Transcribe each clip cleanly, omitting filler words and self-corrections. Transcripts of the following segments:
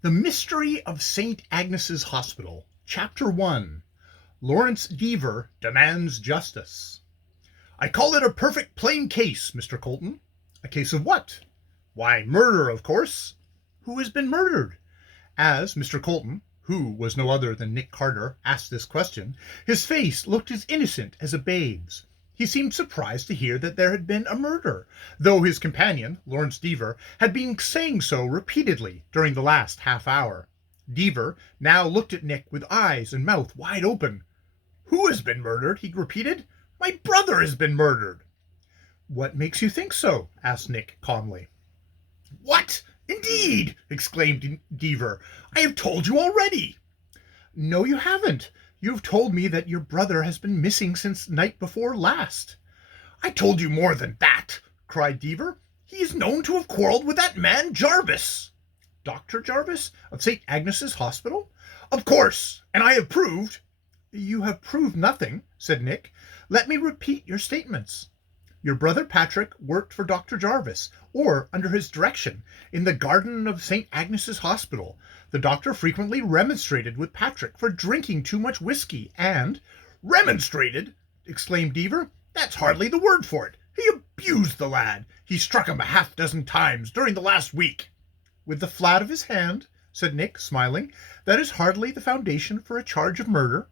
The Mystery of St. Agnes's Hospital, Chapter 1. Lawrence Deaver Demands Justice. I call it a perfect plain case, Mr. Colton. A case of what? Why, murder, of course. Who has been murdered? As Mr. Colton, who was no other than Nick Carter, asked this question, his face looked as innocent as a babe's. He seemed surprised to hear that there had been a murder, though his companion, Lawrence Deaver, had been saying so repeatedly during the last half hour. Deaver now looked at Nick with eyes and mouth wide open. "Who has been murdered?" he repeated. "My brother has been murdered." "What makes you think so?" asked Nick calmly. "What? Indeed!" exclaimed Deaver. "I have told you already." "No, you haven't. You've told me that your brother has been missing since night before last." "I told you more than that," cried Deaver. "He is known to have quarreled with that man Jarvis." "Dr. Jarvis, of St. Agnes's Hospital?" "Of course, and I have proved—" "You have proved nothing," said Nick. "Let me repeat your statements. Your brother Patrick worked for Dr. Jarvis, or under his direction, in the garden of St. Agnes's Hospital. The doctor frequently remonstrated with Patrick for drinking too much whiskey, and—" "Remonstrated!" exclaimed Deaver. "That's hardly the word for it. He abused the lad. He struck him a half-dozen times during the last week." "With the flat of his hand," said Nick, smiling. "That is hardly the foundation for a charge of murder."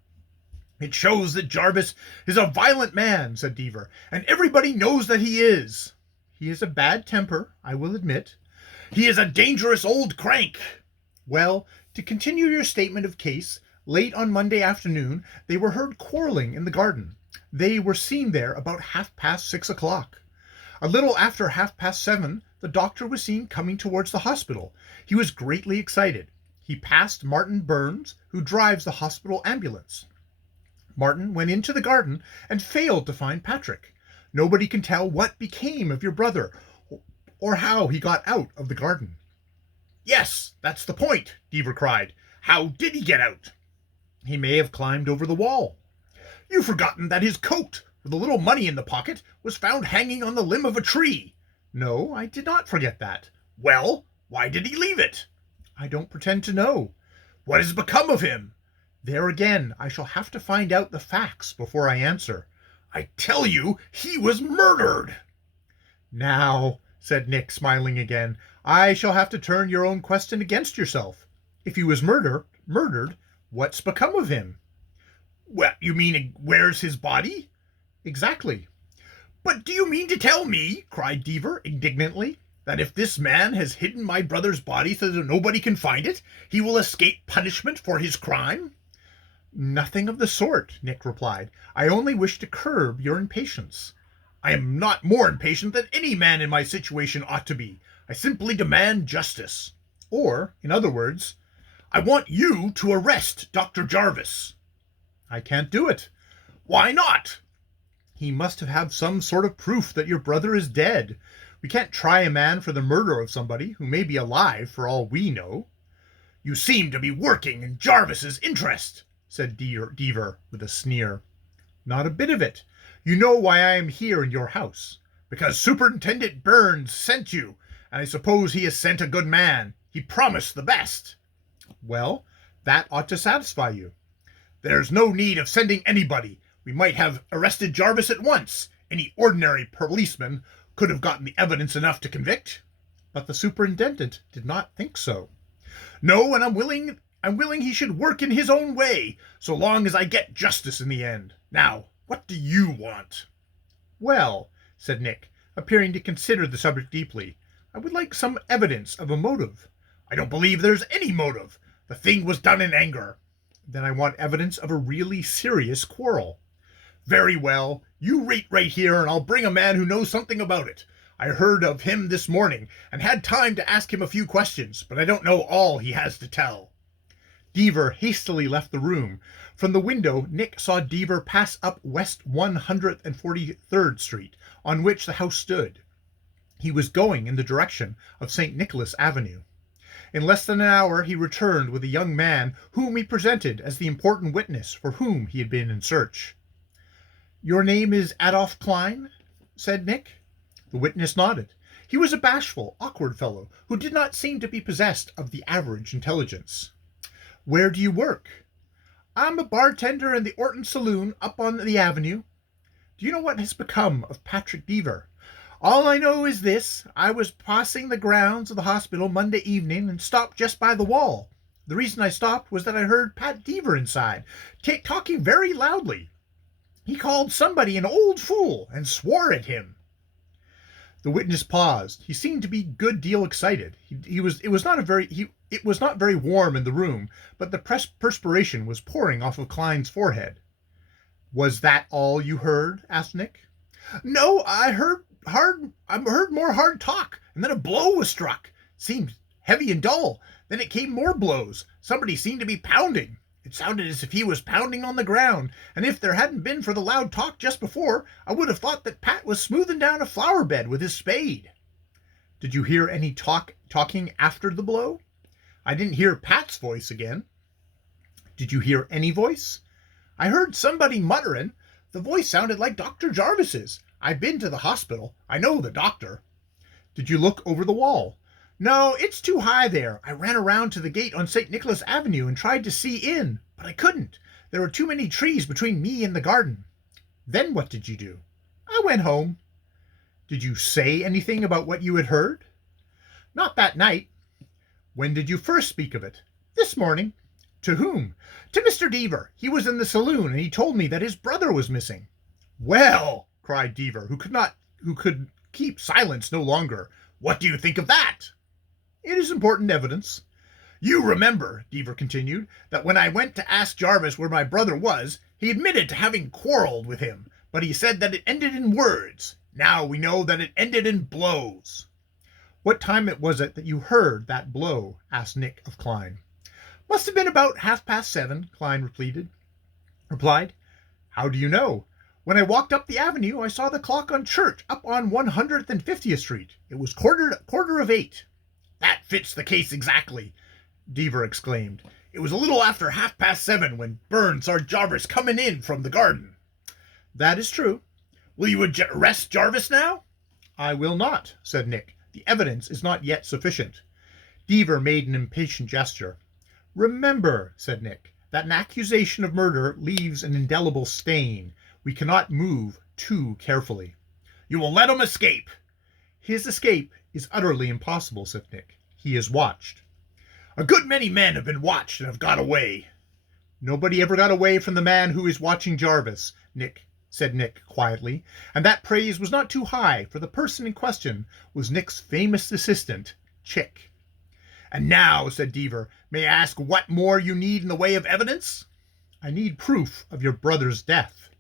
"It shows that Jarvis is a violent man," said Deaver, "and everybody knows that he is." "He has a bad temper, I will admit." "He is a dangerous old crank." "Well, to continue your statement of case, late on Monday afternoon they were heard quarreling in the garden. They were seen there about 6:30. A little after 7:30 the doctor was seen coming towards the hospital. He was greatly excited. He passed Martin Burns, who drives the hospital ambulance. Martin went into the garden and failed to find Patrick. Nobody can tell what became of your brother, or how he got out of the garden." "Yes, that's the point," Deaver cried. "How did he get out?" "He may have climbed over the wall." "You've forgotten that his coat, with a little money in the pocket, was found hanging on the limb of a tree." "No, I did not forget that." "Well, why did he leave it?" "I don't pretend to know." "What has become of him?" "There again I shall have to find out the facts before I answer." "I tell you he was murdered." "Now," said Nick, smiling again, "I shall have to turn your own question against yourself. If he was murdered, what's become of him?" "Well, you mean, where's his body?" "Exactly." "But do you mean to tell me," cried Deaver indignantly, "that if this man has hidden my brother's body so that nobody can find it, he will escape punishment for his crime?" "Nothing of the sort," Nick replied. "I only wish to curb your impatience." "I am not more impatient than any man in my situation ought to be. I simply demand justice." "Or, in other words—" "I want you to arrest Dr. Jarvis." "I can't do it." "Why not?" "He must have had some sort of proof that your brother is dead. We can't try a man for the murder of somebody who may be alive for all we know." "You seem to be working in Jarvis's interest," said Deaver with a sneer. "Not a bit of it. You know why I am here in your house." "Because Superintendent Burns sent you, and I suppose he has sent a good man. He promised the best." "Well, that ought to satisfy you." "There's no need of sending anybody. We might have arrested Jarvis at once. Any ordinary policeman could have gotten the evidence enough to convict." "But the superintendent did not think so." "No, and I'm willing he should work in his own way, so long as I get justice in the end. Now, what do you want?" "Well," said Nick, appearing to consider the subject deeply, "I would like some evidence of a motive." "I don't believe there's any motive. The thing was done in anger." "Then I want evidence of a really serious quarrel." "Very well. You wait right here, and I'll bring a man who knows something about it. I heard of him this morning, and had time to ask him a few questions, but I don't know all he has to tell." Deaver hastily left the room. From the window Nick saw Deaver pass up West 143rd Street, on which the house stood. He was going in the direction of St. Nicholas Avenue. In less than an hour he returned with a young man whom he presented as the important witness for whom he had been in search. "Your name is Adolph Klein?" said Nick. The witness nodded. He was a bashful, awkward fellow who did not seem to be possessed of the average intelligence. "Where do you work?" "I'm a bartender in the Orton Saloon up on the avenue." "Do you know what has become of Patrick Deaver?" "All I know is this. I was passing the grounds of the hospital Monday evening and stopped just by the wall. The reason I stopped was that I heard Pat Deaver inside, talking very loudly. He called somebody an old fool and swore at him." The witness paused. He seemed to be a good deal excited. It was not very warm in the room, but the perspiration was pouring off of Klein's forehead. "Was that all you heard?" asked Nick. "No, I heard more hard talk, and then a blow was struck. Seemed heavy and dull. Then it came more blows. Somebody seemed to be pounding. It sounded as if he was pounding on the ground, and if there hadn't been for the loud talk just before, I would have thought that Pat was smoothing down a flower bed with his spade." "Did you hear any talking after the blow?" "I didn't hear Pat's voice again." "Did you hear any voice?" "I heard somebody muttering. The voice sounded like Dr. Jarvis's. I've been to the hospital. I know the doctor." "Did you look over the wall?" "No, it's too high there. I ran around to the gate on St. Nicholas Avenue and tried to see in, but I couldn't. There were too many trees between me and the garden." "Then what did you do?" "I went home." "Did you say anything about what you had heard?" "Not that night." "When did you first speak of it?" "This morning." "To whom?" "To Mr. Deaver. He was in the saloon, and he told me that his brother was missing." "Well," cried Deaver, who could keep silence no longer, "what do you think of that?" "It is important evidence." "You remember," Deaver continued, "that when I went to ask Jarvis where my brother was, he admitted to having quarreled with him, but he said that it ended in words. Now we know that it ended in blows." "What time was it that you heard that blow?" asked Nick of Klein. "Must have been about 7:30, Klein replied. "How do you know?" "When I walked up the avenue, I saw the clock on church up on 150th Street. It was quarter of 8. "That fits the case exactly," Deaver exclaimed. "It was a little after 7:30 when Burns saw Jarvis coming in from the garden." "That is true." "Will you arrest Jarvis now?" "I will not," said Nick. "The evidence is not yet sufficient." Deaver made an impatient gesture. "Remember," said Nick, "that an accusation of murder leaves an indelible stain. We cannot move too carefully." "You will let him escape?" "His escape is utterly impossible," said Nick. "He is watched." "A good many men have been watched and have got away." "Nobody ever got away from the man who is watching Jarvis," said Nick quietly, and that praise was not too high, for the person in question was Nick's famous assistant, Chick. "And now," said Deaver, "may I ask what more you need in the way of evidence?" "I need proof of your brother's death."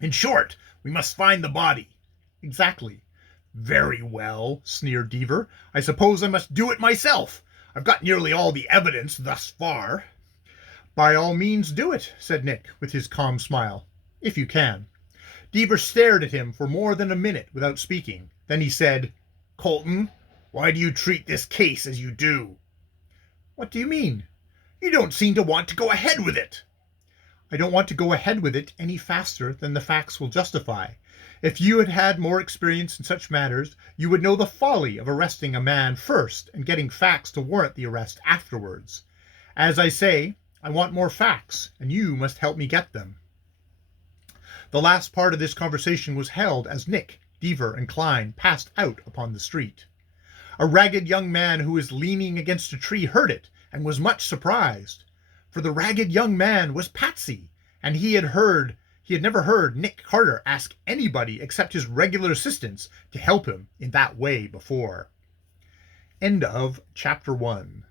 "In short, we must find the body." "Exactly." "Very well," sneered Deaver. "I suppose I must do it myself. I've got nearly all the evidence thus far." "By all means do it," said Nick, with his calm smile, "if you can." Deaver stared at him for more than a minute without speaking. Then he said, "Colton, why do you treat this case as you do?" "What do you mean?" "You don't seem to want to go ahead with it." "I don't want to go ahead with it any faster than the facts will justify. If you had had more experience in such matters, you would know the folly of arresting a man first and getting facts to warrant the arrest afterwards. As I say, I want more facts, and you must help me get them." The last part of this conversation was held as Nick, Deaver, and Klein passed out upon the street. A ragged young man who was leaning against a tree heard it and was much surprised, for the ragged young man was Patsy, and he had never heard Nick Carter ask anybody except his regular assistants to help him in that way before. End of Chapter 1.